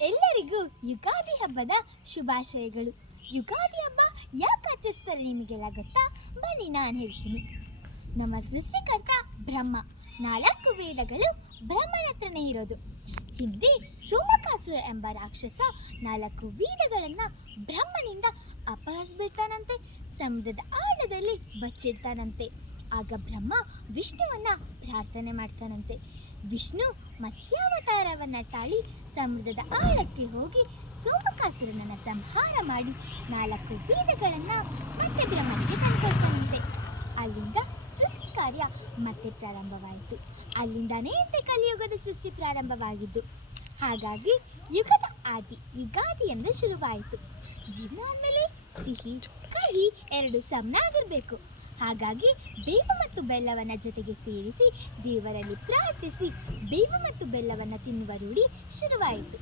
ಎಲ್ಲರಿಗೂ ಯುಗಾದಿ ಹಬ್ಬದ ಶುಭಾಶಯಗಳು. ಯುಗಾದಿ ಹಬ್ಬ ಯಾಕೆ ಆಚರಿಸ್ತಾರೆ ನಿಮಗೆಲ್ಲ ಗೊತ್ತಾ? ಬನ್ನಿ ನಾನು ಹೇಳ್ತೀನಿ. ನಮ್ಮ ಸೃಷ್ಟಿಕರ್ತ ಬ್ರಹ್ಮ. 4 ವೇದಗಳು ಬ್ರಹ್ಮನ ಹತ್ರನೇ ಇರೋದು. ಹಿಂದೆ ಸೋಮಕಾಸುರ ಎಂಬ ರಾಕ್ಷಸ 4 ವೇದಗಳನ್ನು ಬ್ರಹ್ಮನಿಂದ ಅಪಹರಿಸ್ಬಿಡ್ತಾನಂತೆ. ಸಮುದ್ರದ ಆಳದಲ್ಲಿ ಬಚ್ಚಿಡ್ತಾನಂತೆ. ಆಗ ಬ್ರಹ್ಮ ವಿಷ್ಣುವನ್ನ ಪ್ರಾರ್ಥನೆ ಮಾಡ್ತಾನಂತೆ. ವಿಷ್ಣು ಮತ್ಸ್ಯಾವತಾರವನ್ನು ತಾಳಿ ಸಮುದ್ರದ ಆಳಕ್ಕೆ ಹೋಗಿ ಸೋಮಕಾಸುರನನ್ನು ಸಂಹಾರ ಮಾಡಿ 4 ವೇದಗಳನ್ನು ಮತ್ತೆ ಬ್ರಹ್ಮನಿಗೆ ತಂದುಕೊಡ್ತಾನಂತೆ. ಅಲ್ಲಿಂದ ಸೃಷ್ಟಿ ಕಾರ್ಯ ಮತ್ತೆ ಪ್ರಾರಂಭವಾಯಿತು. ಅಲ್ಲಿಂದನೇ ಕಲಿಯುಗದ ಸೃಷ್ಟಿ ಪ್ರಾರಂಭವಾಗಿದ್ದು. ಹಾಗಾಗಿ ಯುಗದ ಆದಿ ಯುಗಾದಿ ಎಂದು ಶುರುವಾಯಿತು. ಜೀವನ ಅಂದಮೇಲೆ ಸಿಹಿ ಕಹಿ 2 ಸಮನಾಗಿರಬೇಕು. ಹಾಗಾಗಿ ಬೇವು ಮತ್ತು ಬೆಲ್ಲವನ್ನು ಜೊತೆಗೆ ಸೇರಿಸಿ ದೇವರಲ್ಲಿ ಪ್ರಾರ್ಥಿಸಿ ಬೇವು ಮತ್ತು ಬೆಲ್ಲವನ್ನು ತಿನ್ನುವ ರೂಢಿ ಶುರುವಾಯಿತು.